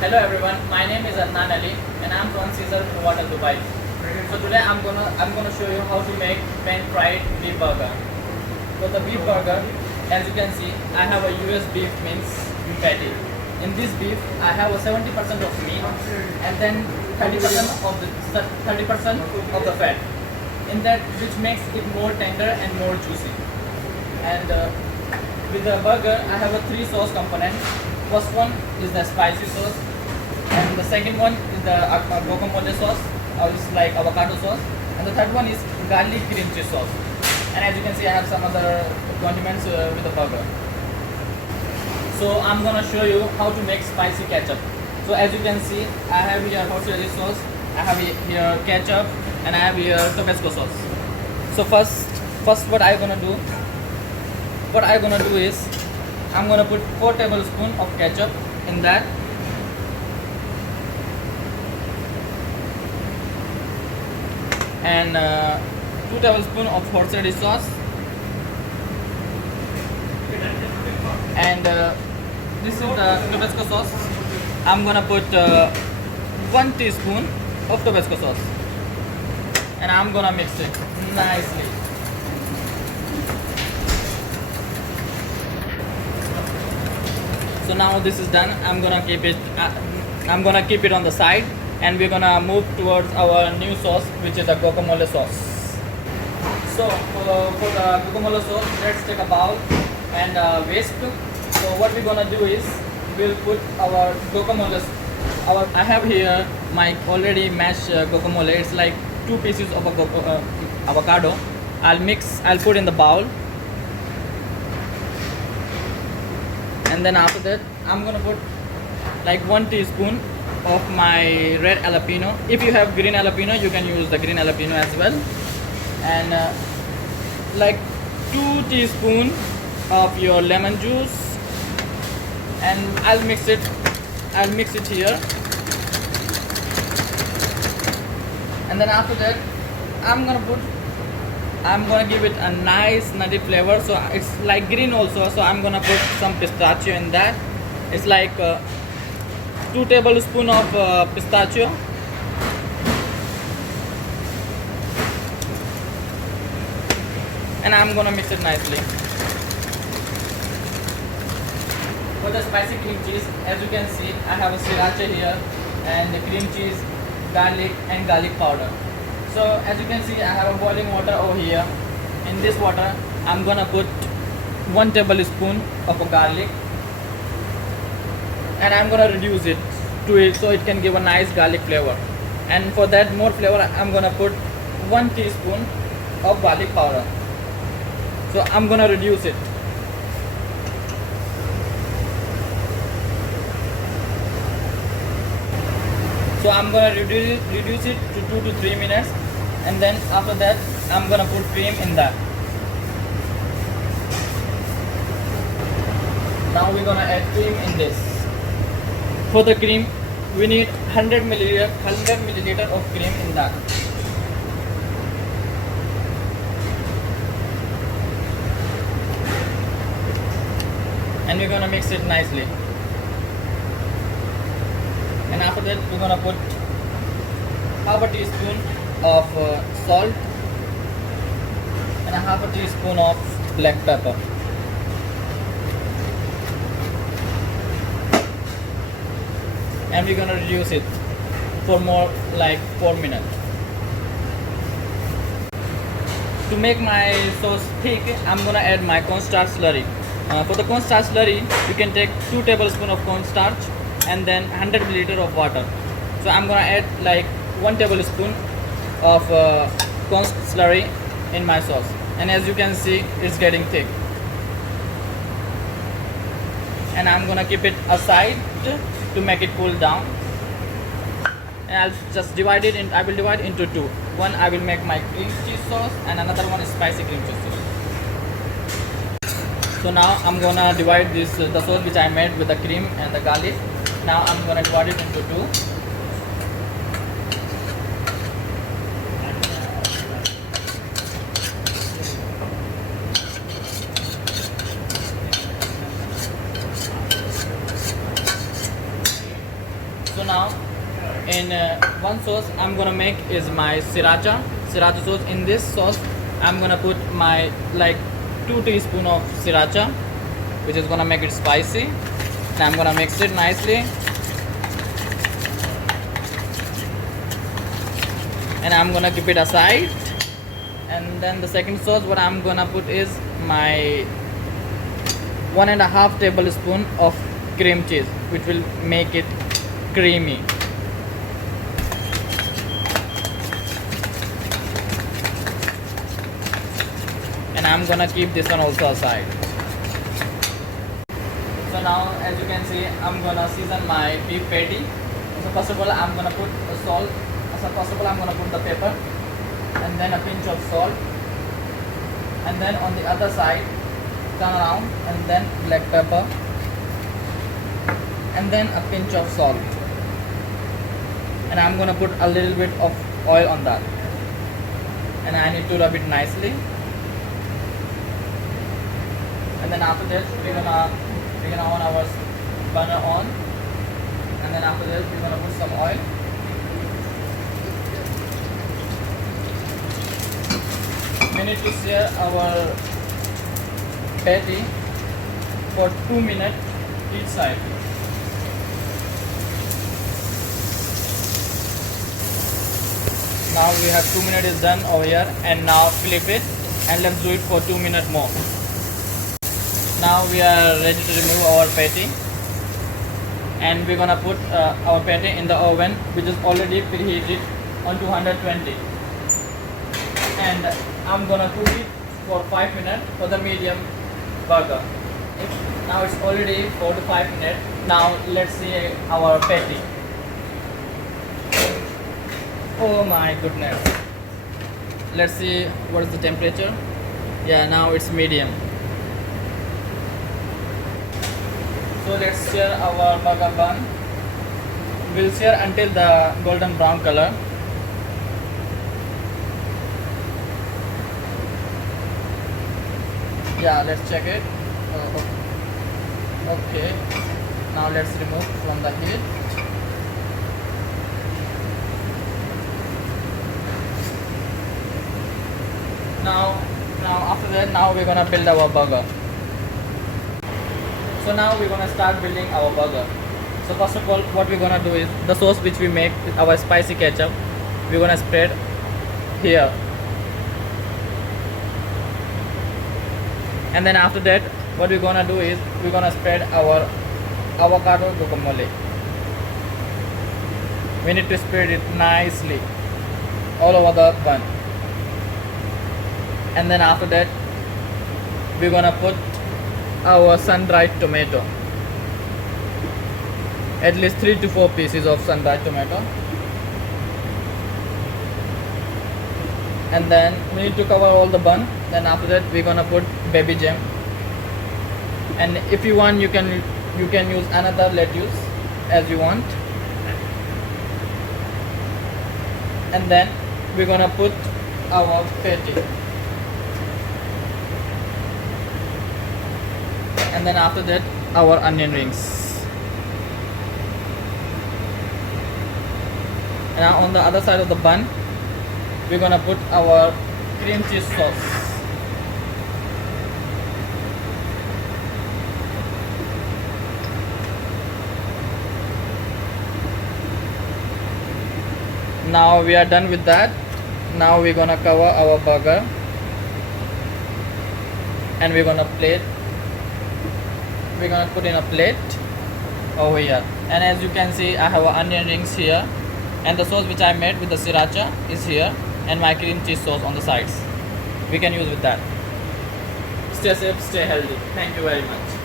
Hello everyone, my name is Adnan Ali and I'm from Caesar Water, Dubai. So today I'm gonna show you how to make pan fried beef burger. For the beef burger, as you can see, I have a US beef means patty. In this beef, I have a 70% of meat and then 30% of the fat. In that, which makes it more tender and more juicy. And with the burger, I have a 3 sauce component. First one is the spicy sauce, and the second one is the guacamole sauce, or it's like avocado sauce, and the third one is garlic cream cheese sauce. And as you can see, I have some other condiments with the burger. So I'm gonna show you how to make spicy ketchup. So as you can see, I have here hot chili sauce, I have here ketchup, and I have here Tabasco sauce. So first what I'm gonna do is I'm gonna put 4 tablespoons of ketchup in that. And 2 tablespoons of horseradish sauce, and this is the Tabasco sauce. I'm gonna put 1 teaspoon of Tabasco sauce, and I'm gonna mix it nicely. So now this is done. I'm gonna keep it on the side, and we're gonna move towards our new sauce, which is the guacamole sauce. So for the guacamole sauce, let's take a bowl and whisk. So what we're gonna do is we'll put our guacamole. I have here my already mashed guacamole. It's like 2 pieces of avocado. I'll put in the bowl. And then after that, I'm gonna put like 1 teaspoon of my red jalapeno. If you have green jalapeno, you can use the green jalapeno as well. And like 2 teaspoon of your lemon juice. And I'll mix it here. And then after that, I'm gonna give it a nice nutty flavor. So it's like green also. So I'm gonna put some pistachio in that. It's like 2 tablespoons of pistachio. And I'm gonna mix it nicely. For the spicy cream cheese, as you can see, I have a sriracha here and the cream cheese, garlic and garlic powder. So as you can see, I have a boiling water over here. In this water, I'm gonna put 1 tablespoon of garlic, and I'm gonna reduce it to it so it can give a nice garlic flavor. And for that more flavor, I'm gonna put 1 teaspoon of garlic powder. So I'm gonna reduce it. So I'm gonna reduce it to 2 to 3 minutes, and then after that I'm gonna put cream in that. Now we're gonna add cream in this. For the cream, we need 100 milliliter of cream in that. And we're gonna mix it nicely. And after that, we're gonna put half a teaspoon of salt and a half a teaspoon of black pepper. And we're gonna reduce it for more like 4 minutes. To make my sauce thick, I'm gonna add my cornstarch slurry. For the cornstarch slurry, you can take 2 tablespoons of cornstarch and then 100 milliliter of water. So I'm gonna add like 1 tablespoon of corn slurry in my sauce, and as you can see, it's getting thick. And I'm gonna keep it aside to make it cool down. And I'll just divide it in. I will divide into 2. One I will make my cream cheese sauce, and another one is spicy cream cheese sauce. So now I'm gonna divide the sauce which I made with the cream and the garlic. Now I'm gonna divide it into 2. So now in one sauce I'm gonna make is my sriracha sauce. In this sauce I'm gonna put my like 2 teaspoon of sriracha, which is gonna make it spicy, and I'm gonna mix it nicely, and I'm gonna keep it aside. And then the second sauce what I'm gonna put is my 1.5 tablespoon of cream cheese, which will make it creamy. And I'm gonna keep this one also aside. So now as you can see I'm gonna season my beef patty. So first of all I'm gonna put salt. So first of all I'm gonna put the pepper, and then a pinch of salt, and then on the other side turn around, and then black pepper, and then a pinch of salt, and I'm gonna put a little bit of oil on that, and I need to rub it nicely. And then after that we're gonna on our burner on, and then after that we're gonna put some oil. We need to sear our patty for 2 minutes each side. Now we have 2 minutes is done over here, and now flip it and let's do it for 2 minutes more. Now we are ready to remove our patty, and we're gonna put our patty in the oven, which is already preheated on 220, and I'm gonna cook it for 5 minutes for the medium burger. Now it's already 4 to 5 minutes. Now let's see our patty. Oh my goodness. Let's see what is the temperature. Yeah, now it's medium. So let's sear our burger bun. We'll sear until the golden brown color. Yeah, let's check it. Okay. Now let's remove from the heat. Now after that, now we're gonna build our burger. So now we're gonna start building our burger. So first of all, what we're gonna do is the sauce which we make with our spicy ketchup, we're gonna spread here. And then after that, what we're gonna do is we're gonna spread our avocado guacamole. We need to spread it nicely all over the bun. And then after that, we're gonna put our sun-dried tomato, at least 3 to 4 pieces of sun-dried tomato. And then we need to cover all the bun. Then after that we're gonna put baby jam, and if you want you can use another lettuce as you want. And then we're gonna put our patty, and then after that our onion rings. And now on the other side of the bun we're gonna put our cream cheese sauce. Now we are done with that. Now we're gonna cover our burger, and we're gonna put in a plate over here. And as you can see, I have onion rings here, and the sauce which I made with the sriracha is here, and my cream cheese sauce on the sides. We can use with that. Stay safe, stay healthy. Thank you very much.